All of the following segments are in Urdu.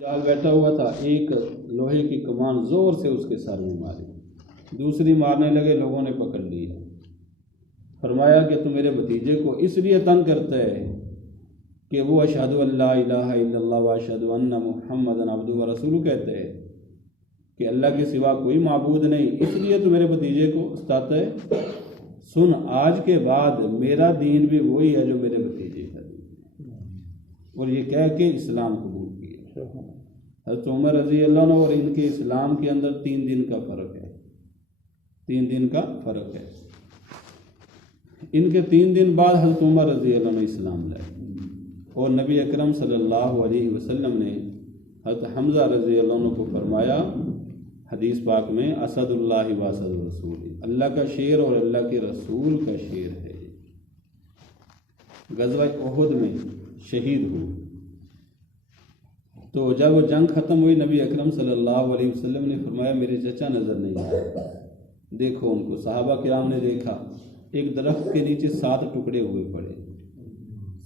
جال بیٹھا ہوا تھا، ایک لوہے کی کمان زور سے اس کے سر میں ماری، دوسری مارنے لگے، لوگوں نے پکڑ لیا۔ فرمایا کہ تو میرے بھتیجے کو اس لیے تنگ کرتا ہے کہ وہ اشہد ان لا الہ الا اللہ و اشہد ان محمد عبدہ و رسولہ کہتے ہیں کہ اللہ کے سوا کوئی معبود نہیں، اس لیے تو میرے بھتیجے کو ستاتا ہے۔ سن، آج کے بعد میرا دین بھی وہی ہے جو میرے بھتیجے کا دین ہے، اور یہ کہہ کے اسلام قبول کیا۔ حضرت عمر رضی اللہ عنہ اور ان کے اسلام کے اندر 3 دن کا فرق ہے، 3 دن کا فرق ہے۔ ان کے 3 دن بعد حضرت عمر رضی اللہ عنہ اسلام لائے، اور نبی اکرم صلی اللہ علیہ وسلم نے حضرت حمزہ رضی اللہ عنہ کو فرمایا حدیث پاک میں، اسد اللہ و اسد الرسول، اللہ کا شیر اور اللہ کے رسول کا شیر ہے۔ غزوہ احد میں شہید ہوئے، تو جب وہ جنگ ختم ہوئی نبی اکرم صلی اللہ علیہ وسلم نے فرمایا میرے چچا نظر نہیں آئے، دیکھو ان کو۔ صحابہ کرام نے دیکھا، ایک درخت کے نیچے 7 ٹکڑے ہوئے پڑے،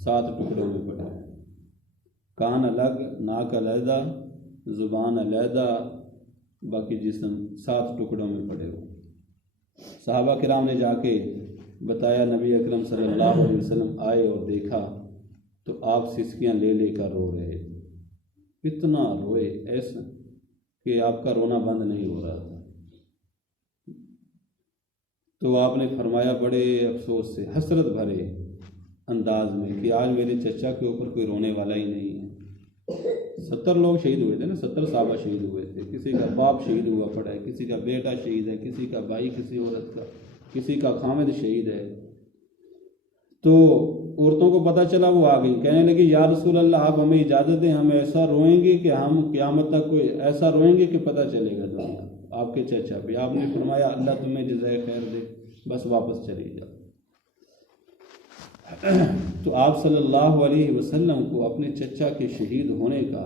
7 ٹکڑوں میں پڑے، کان الگ، ناک علیحدہ، زبان علیحدہ، باقی جسم 7 ٹکڑوں میں پڑے ہوئے۔ صحابہ کرام نے جا کے بتایا، نبی اکرم صلی اللہ علیہ وسلم آئے اور دیکھا تو آپ سسکیاں لے لے کر رو رہے، اتنا روئے ایسا کہ آپ کا رونا بند نہیں ہو رہا تھا۔ تو آپ نے فرمایا بڑے افسوس سے، حسرت بھرے انداز میں، کہ آج میرے چچا کے اوپر کوئی رونے والا ہی نہیں ہے۔ 70 لوگ شہید ہوئے تھے نا، 70 صحابہ شہید ہوئے تھے، کسی کا باپ شہید ہوا پڑا ہے، کسی کا بیٹا شہید ہے، کسی کا بھائی کسی عورت کا، کسی کا خامد شہید ہے۔ تو عورتوں کو پتہ چلا، وہ آ گئی، کہنے لگی یا رسول اللہ آپ ہمیں اجازت دیں، ہم ایسا روئیں گے کہ ہم قیامت تک کوئی ایسا روئیں گے کہ پتہ چلے گا دنیا آپ کے چچا پہ۔ آپ نے فرمایا اللہ تمہیں جزائے خیر دے، بس واپس چلی جاؤ۔ تو آپ صلی اللہ علیہ وسلم کو اپنے چچا کے شہید ہونے کا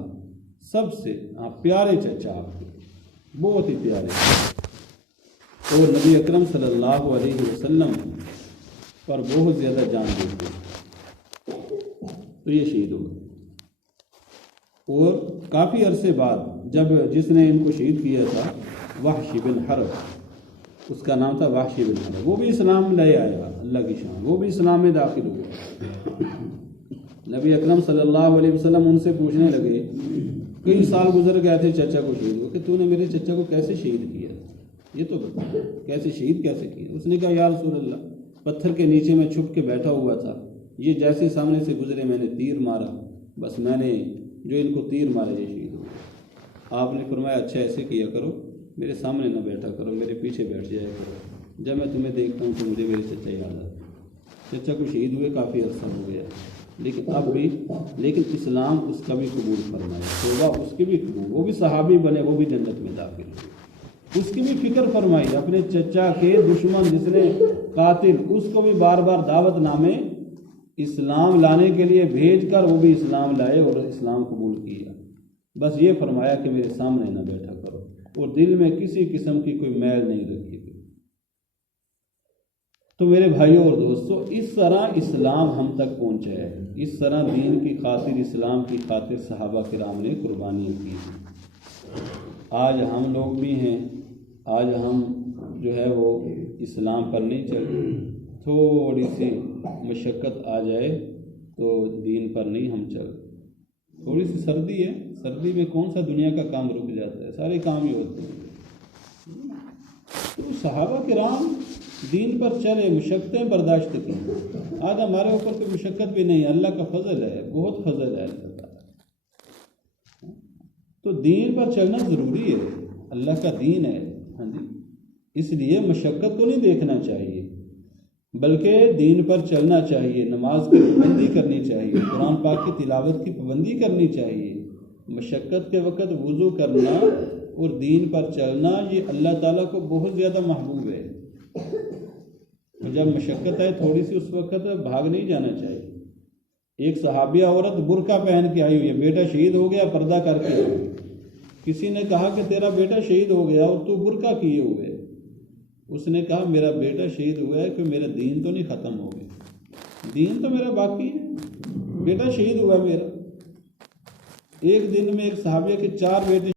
سب سے پیارے چچا آپ کے، بہت ہی پیارے، اور نبی اکرم صلی اللہ علیہ وسلم پر بہت زیادہ جان دیتے، تو یہ شہید ہو گئے۔ اور کافی عرصے بعد جس نے ان کو شہید کیا تھا وحشی بن حرب، اس کا نام تھا وحشی بن حرب، وہ بھی اسلام لے آیا، اللہ کی شان، وہ بھی اسلام میں داخل ہوا۔ نبی اکرم صلی اللہ علیہ وسلم ان سے پوچھنے لگے، کئی سال گزر گئے تھے چچا کو شہید ہو، کہ تو نے میرے چچا کو کیسے شہید کیا، یہ تو بتا، کیسے شہید کیسے کیا؟ اس نے کہا یا رسول اللہ پتھر کے نیچے میں چھپ کے بیٹھا ہوا تھا، یہ جیسے سامنے سے گزرے میں نے تیر مارا، بس میں نے جو ان کو تیر مارا یہ شہید ہو گیا۔ آپ نے فرمایا اچھا ایسے کیا کرو، میرے سامنے نہ بیٹھا کرو، میرے پیچھے بیٹھ جایا کرو، جب میں تمہیں دیکھتا ہوں تو مجھے میرے چچا یاد آتا ہے۔ چچا کو شہید ہوئے کافی عرصہ ہو گیا، لیکن اسلام اس کا بھی قبول فرمایا، توبہ اس کی بھی قبول، وہ بھی صحابی بنے، وہ بھی جنت میں داخل ہوئے، اس کی بھی فکر فرمائی، اپنے چچا کے دشمن جس نے قاتل، اس کو بھی بار بار دعوت نامے اسلام لانے کے لیے بھیج کر وہ بھی اسلام لائے اور اسلام قبول کیا۔ بس یہ فرمایا کہ میرے سامنے نہ بیٹھا کرو، اور دل میں کسی قسم کی کوئی میل نہیں رکھی گئی۔ تو میرے بھائیوں اور دوستوں، اس طرح اسلام ہم تک پہنچا ہے، اس طرح دین کی خاطر، اسلام کی خاطر صحابہ کرام نے قربانیاں کی ہیں۔ آج ہم لوگ بھی ہیں، آج ہم جو ہے وہ اسلام پر نہیں چلتے، تھوڑی سی مشقت آ جائے تو دین پر نہیں ہم چلتے۔ تھوڑی سی سردی ہے، سردی میں کون سا دنیا کا کام رک جاتا ہے، سارے کام ہی ہوتے ہیں۔ تو صحابہ کرام دین پر چلے، مشقتیں برداشت کی۔ آج ہمارے اوپر کوئی مشقت بھی نہیں، اللہ کا فضل ہے، بہت فضل ہے اللہ کا۔ تو دین پر چلنا ضروری ہے، اللہ کا دین ہے، ہاں جی، اس لیے مشقت کو نہیں دیکھنا چاہیے، بلکہ دین پر چلنا چاہیے، نماز کی پابندی کرنی چاہیے، قرآن پاک کی تلاوت کی پابندی کرنی چاہیے۔ مشقت کے وقت وضو کرنا اور دین پر چلنا یہ اللہ تعالیٰ کو بہت زیادہ محبوب ہے۔ جب مشقت ہے تھوڑی سی، اس وقت بھاگ نہیں جانا چاہیے۔ ایک صحابیہ عورت برقع پہن کے آئی ہوئی ہے، بیٹا شہید ہو گیا، پردہ کر کے آئی ہوئی، کسی نے کہا کہ تیرا بیٹا شہید ہو گیا اور تو برقع کیے ہوئے، اس نے کہا میرا بیٹا شہید ہوا ہے کہ میرا دین تو نہیں ختم ہو گیا، دین تو میرا باقی ہے، بیٹا شہید ہوا میرا۔ ایک دن میں ایک صحابیہ کے 4 بیٹے